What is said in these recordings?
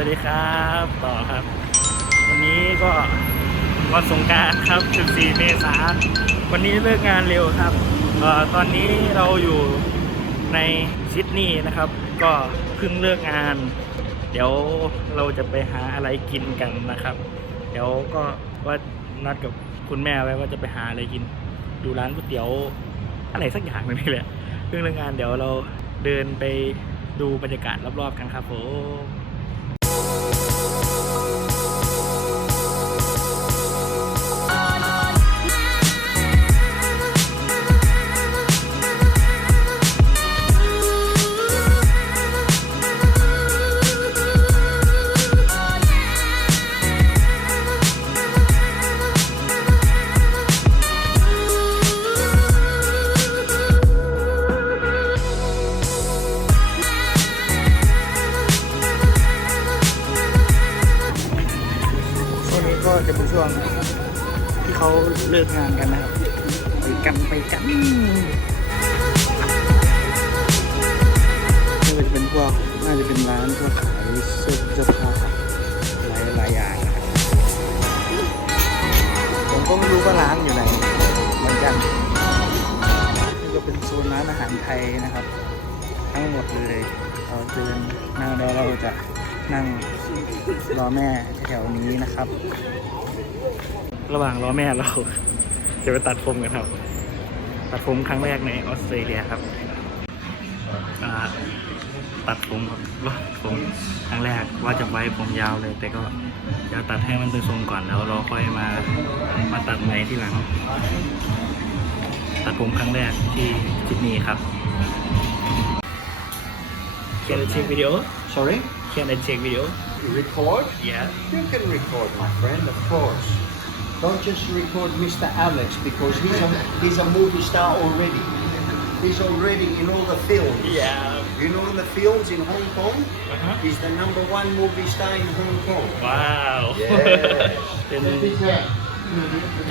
วัสดีครับ ต่อครับ วันนี้ก็วันสงการครับ 14 เมษายนวันนี้เลิกงานเร็วครับออตอนนี้เราอยู่ในซิดนีย์นะครับ ก็เพิ่งเลิกงาน เดี๋ยวเราจะไปหาอะไรกินกันนะครับ เดี๋ยวก็ว่านัดกับคุณแม่ไว้ว่าจะไปหาอะไรกิน ดูร้านก๋วยเตี๋ยวอะไรสักอย่างหนึงนี่แหละเพิ่งเลิกงานเดี๋ยวเราเดินไปดูบรรยากาศรอบๆกันครับผม ช่ ช่วงที่เขาเลิกงานกันนะครับไปกันไปกันนี่ก็จะเป็นพวกน่าจะเป็นร้านพวกขายเสื้อเสื้อผ้าหลายหลายอย่างนะครับผมก็ไม่รู้ว่าร้านอยู่ไหนเหมือนกันนี่ก็เป็นโซนร้านอาหารไทยนะครับ ทั้งหมดเลยเราเดินนั่งแล้วเราจะนั่งรอแม่แถวนี้นะครับ ระหว่างรอแม่เรา จะไปตัดผมกันครับ ตัดผมครั้งแรกในออสเตรเลียครับอ่าตัดผมครับว่าผมครั้งแรกว่าจะไว้ผมยาวเลย แต่ก็จะตัดให้มันเป็นทรงก่อนแล้วเราค่อยมามาตัดในที่หลัง ตัดผมครั้งแรกที่ซิดนีย์ครับ Can I take video? Sorry? Can I take video? Record? Yeah. You can record, my friend, of course. Don't just record Mr. Alex because he's a, he's a movie star already. He's already in all the films. Yeah. You know the films in Hong Kong? Uh-huh. He's the number one movie star in Hong Kong. ว้าว Yes. เป็น Take his hand.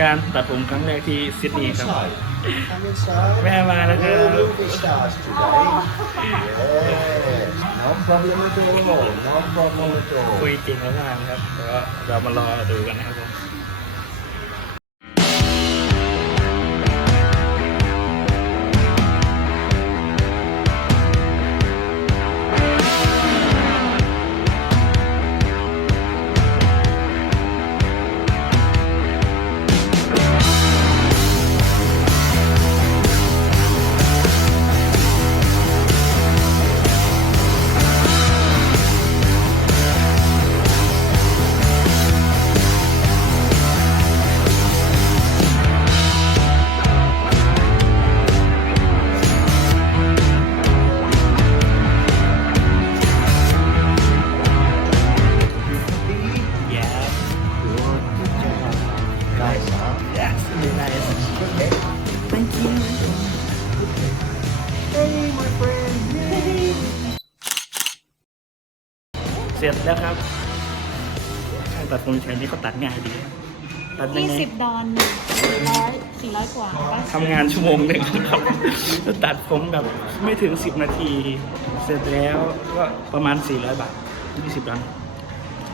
การตัดผมครั้งแรกที่ซิด Come นีย์ครับ inside. Come inside. แม่มาแล้วครับ All movie stars today. Yes. No problem at all. No problem at คุ all. ยจริงมากๆนะครับแล้วก็เรามารอดูกันนะครับ เสร็จแล้วครับช่างตัดผมแถวนี้เขาตัดง่ายดี ตัดยังยี่ไงสิบดอนสี่ร้อยสี่ร้อยกว่าปะทำงานชั่วโมงหนึ่งครับแล้วตัดผมแบบไม่ถึง 10 นาที เสร็จแล้วก็ประมาณ 400 บาท20ดอลลาร์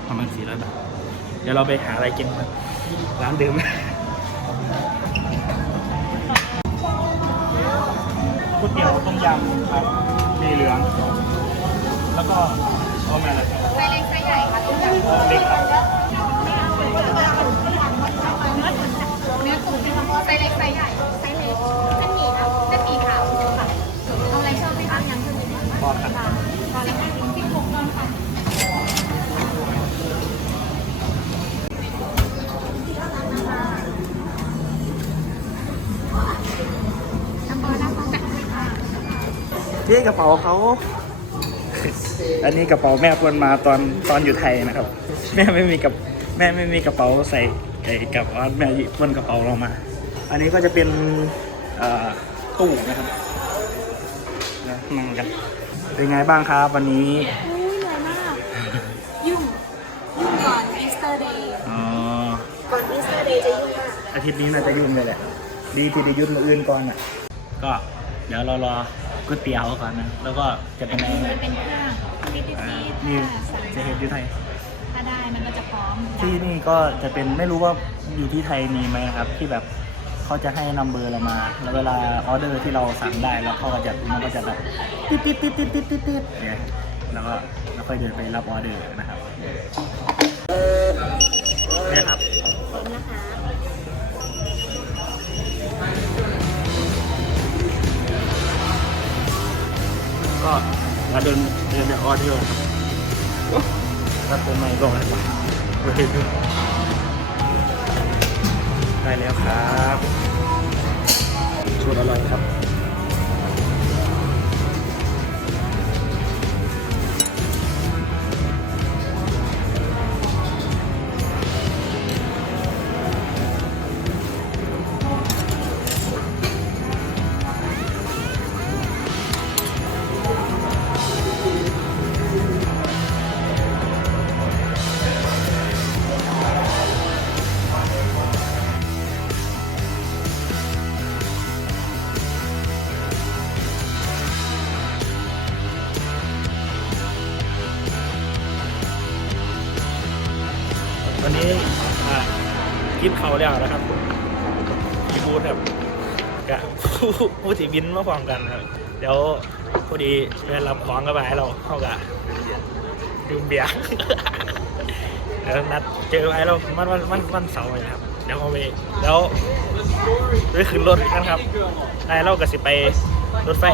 ประมาณ 400 บาท เดี๋ยวเราไปหาอะไรกินกันร้านเดิม ก๋วยเตี๋ยวต้มยำครับมีเหลือง แล้วก็ เอามาอะไรครับไซเล็กไซใหญ่ค่ะต้มยำเอาเล็กครับเนื้อตุ๋นไซเล็กไซใหญ่ไซเล็กเส้นหมี่ครับเส้นหมี่ขาวค่ะเอาอะไรชอบไหมคะยังเพิ่มอีกพอครับค่ะตอนแรกสิบหกดอนค่ะเบอร์นะคะแปะค่ะนี่กระเป๋าเขา อันนี้กระเป๋าแม่ควรมาตอนตอนอยู่ไทยนะครับ แม่ไม่มีกับแม่ไม่มีกระเป๋าใส่ไอ้กับว่าแม่หยิบควรกระเป๋าเรามา อันนี้ก็จะเป็นเอ่อตู้นะครับนะนั่งกันเป็นไงบ้างครับวันนี้อุ้ยเหนื่อยมาก ยุ่งยุ่งก่อนอีสเตอร์เดย์อ๋อก่อนอีสเตอร์เดย์จะยุ่งมากอาทิตย์นี้น่าจะยุ่งเลยแหละดีที่ได้หยุดมืออื่นก่อนอะ ก็เดี๋ยวเรารอ ก๋วยเตี๋ยวก่อนนะแล้วก็จะเป็นอะไรมันเป็นเครื่องพิธีอ่าซีนี่ค่ะสั่งจะเห็นอยู่ไทยเถ้าได้มันก็จะพร้อมที่นี่ก็จะเป็นไม่รู้ว่าอยู่ที่ไทยมีไหมนะครับ ที่แบบเขาจะให้นัมเบอร์เรามา แล้วเวลาออเดอร์ที่เราสั่งได้แล้วเขาก็จะมันก็จะแบบติดติดติดติดติดติดติดเนี่ยแล้วก็แล้วค่อยเดินไปรับออเดอร์นะครับ มาเดินเดินไปออเดอร์ครับเป็นไม่ก่อนได้แล้วครับชุดอร่อยครับ วันนี้อ่ากินเขาวแล้วนะครับพี่บูธครับกับผู้ผู้ที่บินมาพร้อมกันครับ เดี๋ยวพอดีไปรับของกันไปให้เราเข้ากับดื่มเบียร์ เดี๋ยวนัดเจอไว้เรามันวันวันวันเสาร์เลยครับ เดี๋ยวเอาไปแล้วไปขึ้นรถกันครับนายเราก็สิไปรถไฟ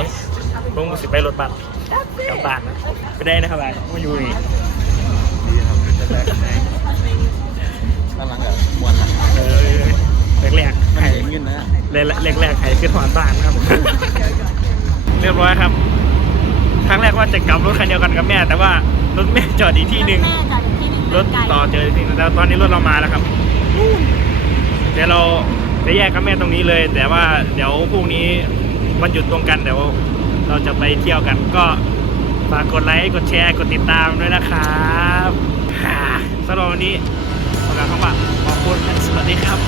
ลงก็สิไปรถบัสกลับบ้านนะไปได้นะครับไอ้มาอยู่นี่ ดีครับจะได้ไหน เห็นเงินนะแรกๆไข่ขึ้นหวานบ้านครับ เรียบร้อยครับ ครั้งแรกว่าจะกลับรถคันเดียวกันกับแม่ แต่ว่ารถแม่จอดอีกที่หนึ่งแม่จอดอยู่ที่หนึ่งรถต่อเจอที่หนึงแล้วตอนนี้รถเรามาแล้วครับเดี๋ยวเราจะแยกกับแม่ตรงนี้เลย แต่ว่าเดี๋ยวพรุ่งนี้วันหยุดตรงกันเดี๋ยวเราจะไปเที่ยวกันก็ฝากกดไลค์ กดแชร์ กดติดตามด้วยนะครับฮ่าสำหรับวันนี้ขอกล่าวคำว่าขอบคุณและสวัสดีครับ